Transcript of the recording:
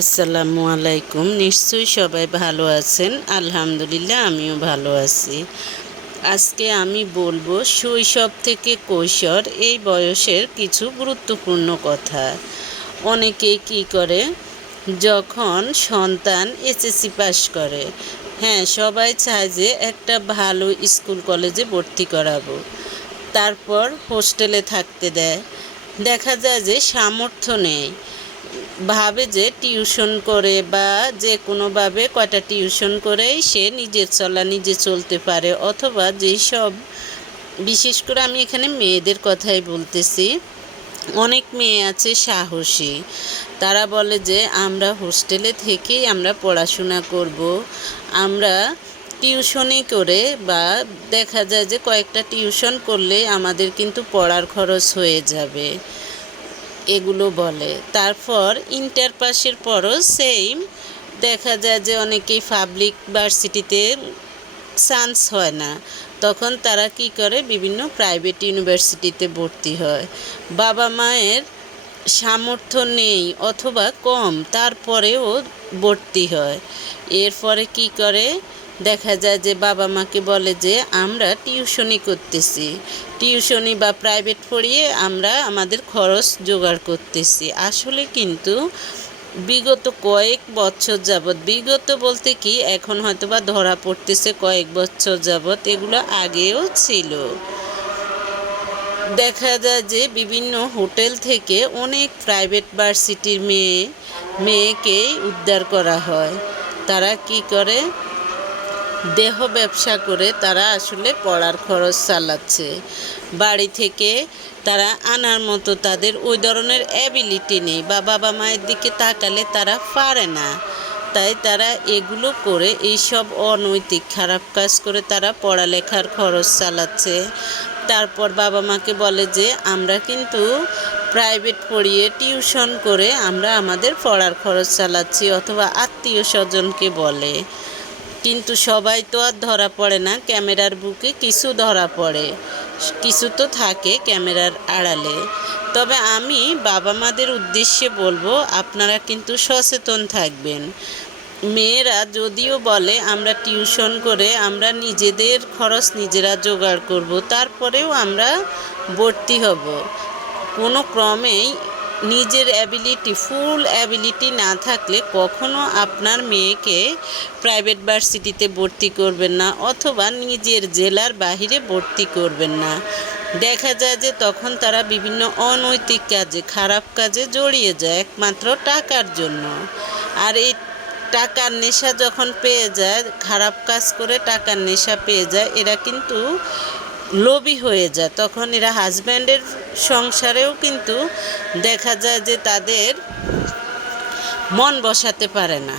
আসসালামু আলাইকুম। নিশ্চয়ই সবাই ভালো আছেন। আলহামদুলিল্লাহ আমিও ভালো আছি। আজকে আমি বলবো শৈশব থেকে কৈশোর এই বয়সের কিছু গুরুত্বপূর্ণ কথা। অনেকেই কি করে, যখন সন্তান এসএসসি পাস করে, হ্যাঁ সবাই চায় যে একটা ভালো স্কুল কলেজে ভর্তি করাবো, তারপর হোস্টেলে থাকতে দেয়। দেখা যায় যে সামর্থ্য নেই, ভাবে যে টিউশন করে বা যে কোনোভাবে কয়টা টিউশন করেই সে নিজের চলা নিজে চলতে পারে, অথবা যেই সব, বিশেষ করে আমি এখানে মেয়েদের কথাই বলতেছি, অনেক মেয়ে আছে সাহসী, তারা বলে যে আমরা হোস্টেলে থেকেই আমরা পড়াশোনা করব, আমরা টিউশনি করে বা দেখা যায় যে কয়েকটা টিউশন করলে আমাদের কিন্তু পড়ার খরচ হয়ে যাবে, এগুলো বলে। তারপর ইন্টার পাসের পরও সেম দেখা যায় যে অনেকেই পাবলিক ভার্সিটিতে চান্স হয় না, তখন তারা কি করে বিভিন্ন প্রাইভেট ইউনিভার্সিটিতে ভর্তি হয়। বাবা মায়ের সামর্থ্য নেই অথবা কম, তারপরেও ভর্তি হয়। এরপরে কি করে, দেখা যায় যে বাবা মাকে বলে যে আমরা টিউশনি করতেছি, টিউশনি বা প্রাইভেট পড়িয়ে আমরা আমাদের খরচ জোগাড় করতেছি। আসলে কিন্তু বিগত কয়েক বছর যাবৎ, বিগত বলতে কি এখন হয়তো বা ধরা পড়তেছে কয়েক বছর যাবৎ, এগুলো আগেও ছিল। দেখা যায় যে বিভিন্ন হোটেল থেকে অনেক প্রাইভেট ভার্সিটির মেয়েকেই উদ্ধার করা হয়। তারা কি করে, দেহ ব্যবসা করে তারা আসলে পড়ার খরচ চালাচ্ছে। বাড়ি থেকে তারা আনার মতো তাদের ওই ধরনের অ্যাবিলিটি নেই, বা বাবা মায়ের দিকে তাকালে তারা পারে না, তাই তারা এগুলো করে, এইসব অনৈতিক খারাপ কাজ করে তারা পড়ালেখার খরচ চালাচ্ছে। তারপর বাবা মাকে বলে যে আমরা কিন্তু প্রাইভেট পড়িয়ে টিউশন করে আমরা আমাদের পড়ার খরচ চালাচ্ছি, অথবা আত্মীয় স্বজনকে বলে। কিন্তু সবাই তো আর ধরা পড়ে না, ক্যামেরার বুকে কিছু ধরা পড়ে, কিছু তো থাকে ক্যামেরার আড়ালে। তবে আমি বাবা মাদের উদ্দেশ্যে বলবো, আপনারা কিন্তু সচেতন থাকবেন। মেয়েরা যদিও বলে আমরা টিউশন করে আমরা নিজেদের খরচ নিজেরা জোগাড় করব, তারপরেও আমরা ভর্তি হব। কোনো ক্রমেই নিজের ফুল অ্যাবিলিটি না থাকলে কখনো আপনার মেয়েকে প্রাইভেট ভার্সিটিতে ভর্তি করবেন না, অথবা নিজের জেলার বাহিরে ভর্তি করবেন না। দেখা যায় যে তখন তারা বিভিন্ন অনৈতিক কাজে, খারাপ কাজে জড়িয়ে যায় একমাত্র টাকার জন্য। আর এই টাকার নেশা যখন পেয়ে যায়, খারাপ কাজ করে টাকার নেশা পেয়ে যায়, এরা কিন্তু লোভী হয়ে যায়। তখন এরা হাজব্যান্ডের সংসারেও কিন্তু দেখা যায় যে তাদের মন বসাতে পারে না।